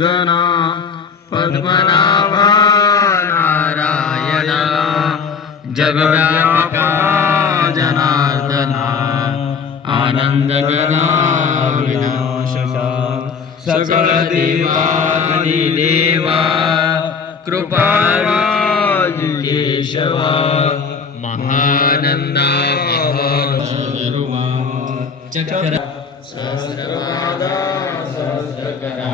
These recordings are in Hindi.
जना पद्मनाभा नारायण जगव्यापका जनार्दना आनंदगना विनाशका सकळ देवानी देवा कृपाराज केशवा चक्र सहस्रपादा सहस्रकरा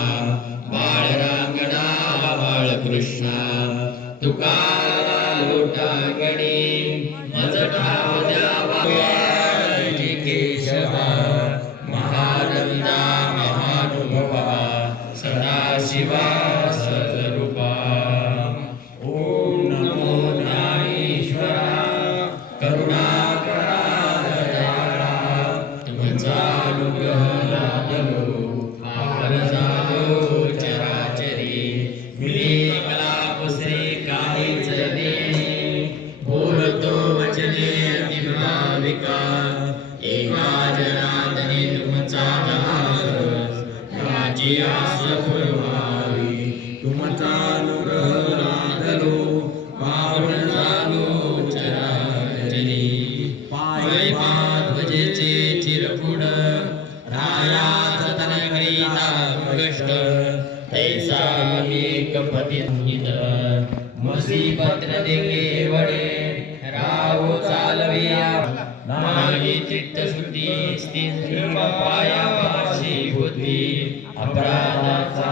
बाळकृष्णा तुकारा लोटांगणी मज ठाव द्यावा केशवा महानंदा महानुभवा सदाशिवा सदरूपा। ओम नमो ज्ञानेश्वरा करुणाकरा दयाळा तुमचा अनुग्रह आस पुरवावी तुमचा अनुग्रह लादलो पावन झालो चराचरी पाय पाध्वजेचे चिरपुड राया सतन करीता कष्ट तैसा एक पती मसी पत्र देखे वडे राव चालविया मागे चित्त शुद्धी स्थिर पाया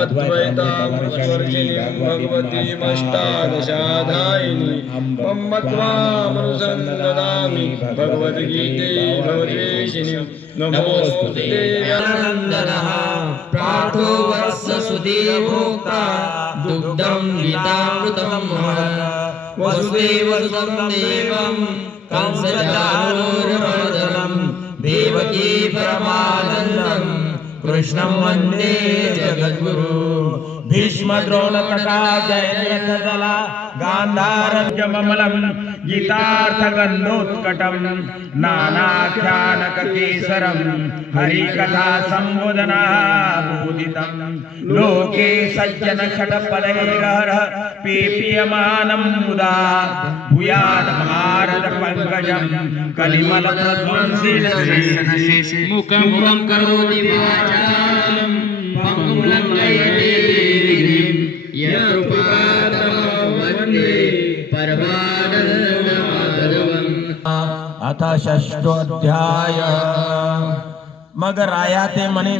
अद्वैता मृत् वर्षिणीयं भगवतीमष्टादशाधायिनी मृतं ददामि भगवद्गीतेनन्दनः वत्सु देवोका दुग्धं गीताकृतमसुदेव कृष्णं वंदे जगद्गुरु। भीष्म द्रोण तथा जयद्रथदला गान्धारजममलं गीतार्थगन्धोत्कटं नानाख्यानककेसरं हरिकथा सम्बोधनः बोधितं लोके सज्जन षट्पदैरहर पेपीयमानं मुदा भूयात् भारत पङ्कजं कलिमलप्रध्वंसिनशेषे मुखं मुखं करोति वाचालं पङ्गुं अथ षष्ठोऽध्याय। मगर राया ते म्हणे